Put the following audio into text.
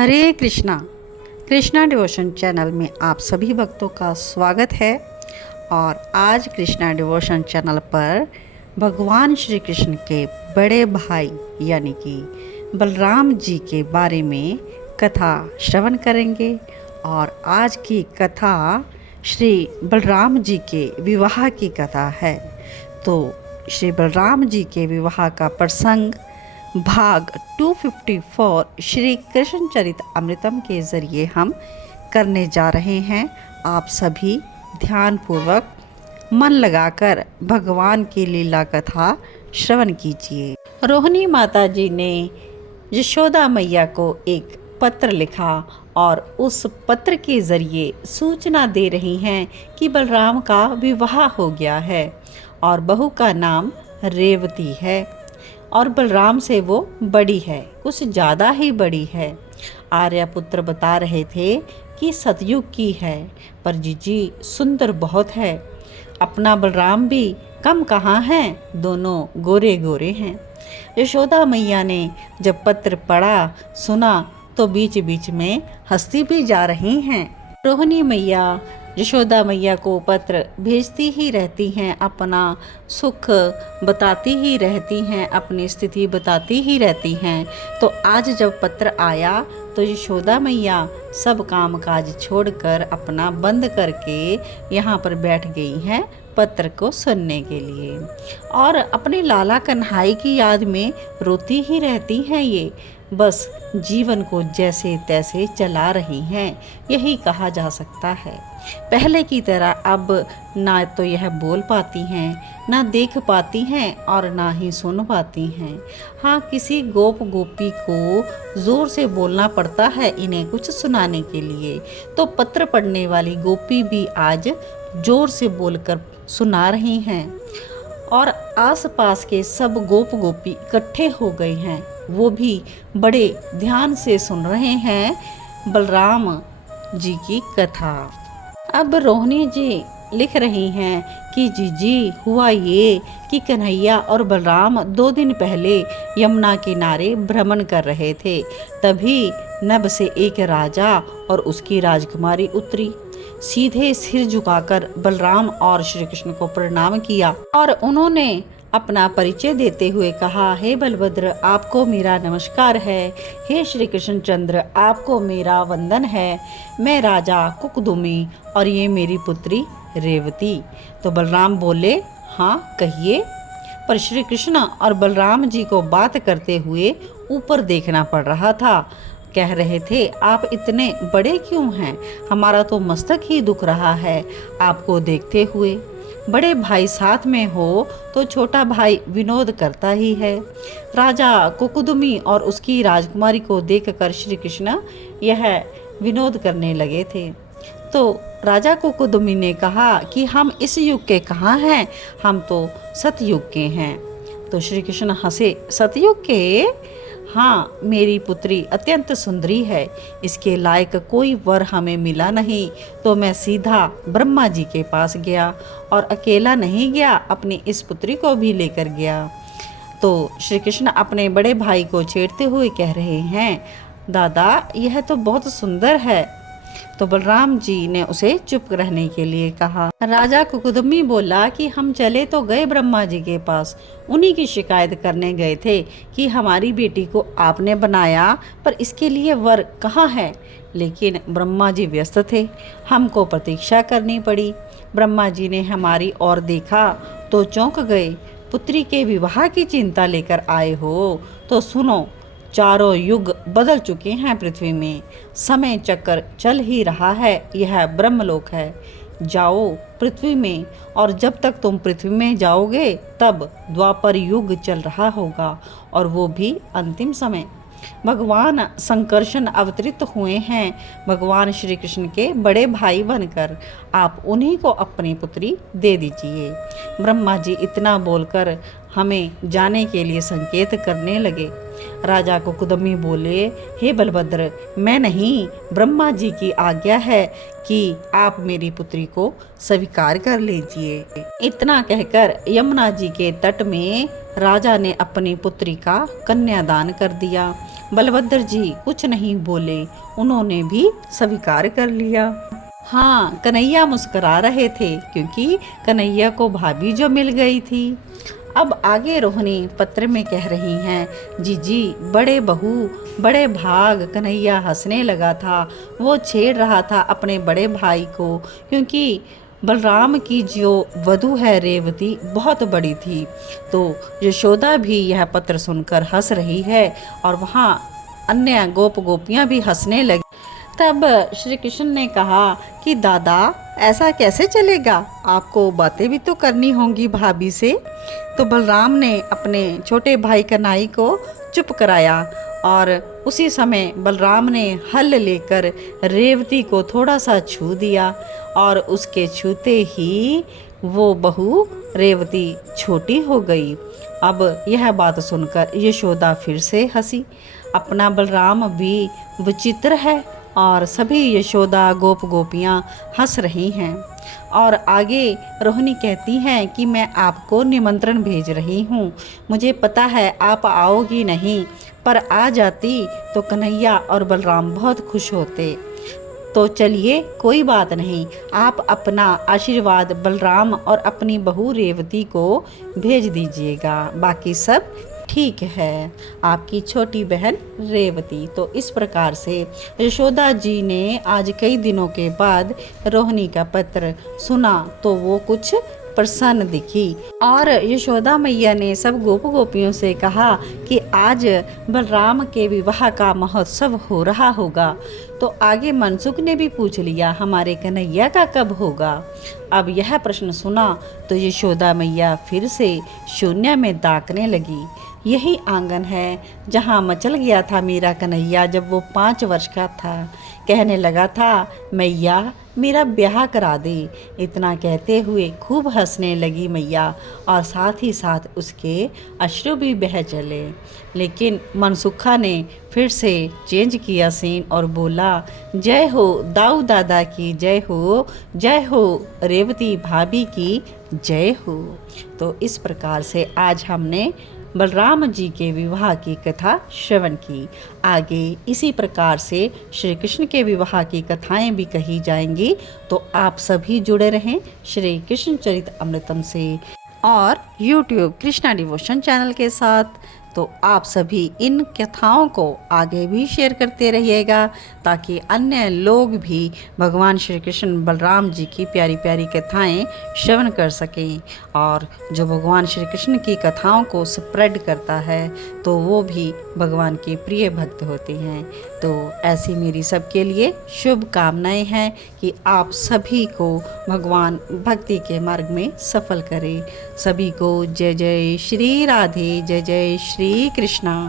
हरे Krishna. Krishna devotion channel में आप सभी भक्तों का स्वागत है। और आज कृष्णा डिवोशन चैनल पर भगवान श्री कृष्ण के बड़े भाई यानी कि बलराम जी के बारे में कथा श्रवण करेंगे। और आज की कथा श्री बलराम जी के विवाह की कथा है। तो श्री बलराम जी के विवाह का प्रसंग भाग 254 श्री कृष्ण चरित अमृतम के ज़रिए हम करने जा रहे हैं। आप सभी ध्यानपूर्वक मन लगाकर भगवान की लीला कथा श्रवण कीजिए। रोहिणी माता जी ने यशोदा मैया को एक पत्र लिखा और उस पत्र के ज़रिए सूचना दे रही हैं कि बलराम का विवाह हो गया है और बहू का नाम रेवती है और बलराम से वो बड़ी है, कुछ ज़्यादा ही बड़ी है। आर्यपुत्र बता रहे थे कि सतयुग की है, पर जीजी सुंदर बहुत है। अपना बलराम भी कम कहाँ है, दोनों गोरे गोरे हैं। यशोदा मैया ने जब पत्र पढ़ा सुना तो बीच बीच में हंसती भी जा रही हैं। रोहिणी मैया यशोदा मैया को पत्र भेजती ही रहती हैं, अपना सुख बताती ही रहती हैं, अपनी स्थिति बताती ही रहती हैं। तो आज जब पत्र आया तो यशोदा मैया सब काम काज छोड़कर अपना बंद करके यहाँ पर बैठ गई हैं पत्र को सुनने के लिए। और अपने लाला कन्हाई की याद में रोती ही रहती हैं। ये बस जीवन को जैसे तैसे चला रही हैं, यही कहा जा सकता है। पहले की तरह अब ना तो यह बोल पाती हैं, ना देख पाती हैं और ना ही सुन पाती हैं। हाँ, किसी गोप गोपी को ज़ोर से बोलना पड़ता है इन्हें कुछ सुनाने के लिए, तो पत्र पढ़ने वाली गोपी भी आज ज़ोर से बोलकर सुना रही हैं। और आसपास के सब गोप गोपी इकट्ठे हो गए हैं, वो भी बड़े ध्यान से सुन रहे हैं बलराम जी की कथा। अब रोहिणी जी लिख रही हैं कि जीजी हुआ ये कि कन्हैया और बलराम 2 दिन पहले यमुना किनारे भ्रमण कर रहे थे। तभी नभ से एक राजा और उसकी राजकुमारी उतरी। सीधे सिर झुकाकर बलराम और श्री कृष्ण को प्रणाम किया और उन्होंने अपना परिचय देते हुए कहा, हे बलभद्र, आपको मेरा नमस्कार है। हे श्री कृष्ण चंद्र, आपको मेरा वंदन है। मैं राजा कुकदुमी और ये मेरी पुत्री रेवती। तो बलराम बोले, हाँ कहिए। पर श्री कृष्ण और बलराम जी को बात करते हुए ऊपर देखना पड़ रहा था। कह रहे थे, आप इतने बड़े क्यों हैं? हमारा तो मस्तक ही दुख रहा है आपको देखते हुए। बड़े भाई साथ में हो तो छोटा भाई विनोद करता ही है। राजा कुकुदुमी और उसकी राजकुमारी को देखकर श्री कृष्ण यह विनोद करने लगे थे। तो राजा कुकुदुमी ने कहा कि हम इस युग के कहाँ हैं, हम तो सतयुग के हैं। तो श्री कृष्ण हंसे, सतयुग के? हाँ, मेरी पुत्री अत्यंत सुंदरी है, इसके लायक कोई वर हमें मिला नहीं। तो मैं सीधा ब्रह्मा जी के पास गया और अकेला नहीं गया, अपनी इस पुत्री को भी लेकर गया। तो श्री कृष्ण अपने बड़े भाई को छेड़ते हुए कह रहे हैं, दादा यह तो बहुत सुंदर है। तो बलराम जी ने उसे चुप रहने के लिए कहा। राजा कुकुदुमी बोला कि हम चले तो गए ब्रह्मा जी के पास, उन्हीं की शिकायत करने गए थे कि हमारी बेटी को आपने बनाया, पर इसके लिए वर कहाँ है। लेकिन ब्रह्मा जी व्यस्त थे, हमको प्रतीक्षा करनी पड़ी। ब्रह्मा जी ने हमारी ओर देखा तो चौंक गए। पुत्री के विवाह की चिंता लेकर आए हो तो सुनो, चारों युग बदल चुके हैं पृथ्वी में, समय चक्र चल ही रहा है, यह ब्रह्मलोक है। जाओ पृथ्वी में, और जब तक तुम पृथ्वी में जाओगे तब द्वापर युग चल रहा होगा, और वो भी अंतिम समय। भगवान संकर्षण अवतरित हुए हैं भगवान श्री कृष्ण के बड़े भाई बनकर, आप उन्हीं को अपनी पुत्री दे दीजिए। ब्रह्मा जी इतना बोलकर हमें जाने के लिए संकेत करने लगे। राजा कुकुदमी बोले, हे बलभद्र, मैं नहीं, ब्रह्मा जी की आज्ञा है कि आप मेरी पुत्री को स्वीकार कर लीजिए। इतना कहकर यमुना जी के तट में राजा ने अपनी पुत्री का कन्यादान कर दिया। बलभद्र जी कुछ नहीं बोले, उन्होंने भी स्वीकार कर लिया। हाँ, कन्हैया मुस्कुरा रहे थे क्योंकि कन्हैया को भाभी जो मिल गई थी। अब आगे रोहिणी पत्र में कह रही हैं, जीजी बड़े बहू बड़े भाग। कन्हैया हंसने लगा था। वो छेड़ रहा था अपने बड़े भाई को, क्योंकि बलराम की जो वधू है रेवती बहुत बड़ी थी। तो यशोदा भी यह पत्र सुनकर हंस रही है और वहाँ अन्य गोप गोपियाँ भी हंसने लगी। तब श्री कृष्ण ने कहा कि दादा ऐसा कैसे चलेगा, आपको बातें भी तो करनी होंगी भाभी से। तो बलराम ने अपने छोटे भाई कन्हई को चुप कराया और उसी समय बलराम ने हल लेकर रेवती को थोड़ा सा छू दिया और उसके छूते ही वो बहू रेवती छोटी हो गई। अब यह बात सुनकर यशोदा फिर से हंसी। अपना बलराम भी विचित्र है और सभी यशोदा गोप गोपियाँ हंस रही हैं। और आगे रोहिणी कहती हैं कि मैं आपको निमंत्रण भेज रही हूँ। मुझे पता है आप आओगी नहीं, पर आ जाती तो कन्हैया और बलराम बहुत खुश होते। तो चलिए कोई बात नहीं, आप अपना आशीर्वाद बलराम और अपनी बहू रेवती को भेज दीजिएगा, बाकी सब ठीक है। आपकी छोटी बहन रेवती। तो इस प्रकार से यशोदा जी ने आज कई दिनों के बाद रोहिणी का पत्र सुना तो वो कुछ प्रसन्न दिखी और यशोदा मैया ने सब गोप गोपियों से कहा कि आज बलराम के विवाह का महोत्सव हो रहा होगा। तो आगे मनसुख ने भी पूछ लिया, हमारे कन्हैया का कब होगा। अब यह प्रश्न सुना तो यशोदा मैया फिर से शून्य में ताकने लगी। यही आंगन है जहाँ मचल गया था मेरा कन्हैया जब वो 5 वर्ष का था। कहने लगा था, मैया मेरा ब्याह करा दे। इतना कहते हुए खूब हंसने लगी मैया और साथ ही साथ उसके अश्रु भी बह चले। लेकिन मनसुखा ने फिर से चेंज किया सीन और बोला, जय हो दाऊ दादा की जय हो रेवती भाभी की जय हो। तो इस प्रकार से आज हमने बलराम जी के विवाह की कथा श्रवण की। आगे इसी प्रकार से श्री कृष्ण के विवाह की कथाएं भी कही जाएंगी। तो आप सभी जुड़े रहें श्री कृष्ण चरित अमृतम से और YouTube कृष्णा डिवोशन चैनल के साथ। तो आप सभी इन कथाओं को आगे भी शेयर करते रहिएगा ताकि अन्य लोग भी भगवान श्री कृष्ण बलराम जी की प्यारी प्यारी कथाएं श्रवण कर सकें। और जो भगवान श्री कृष्ण की कथाओं को स्प्रेड करता है तो वो भी भगवान के प्रिय भक्त होते हैं। तो ऐसी मेरी सबके लिए शुभकामनाएं हैं कि आप सभी को भगवान भक्ति के मार्ग में सफल करें। सभी को जय जय श्री राधे, जय जय श्री कृष्णा।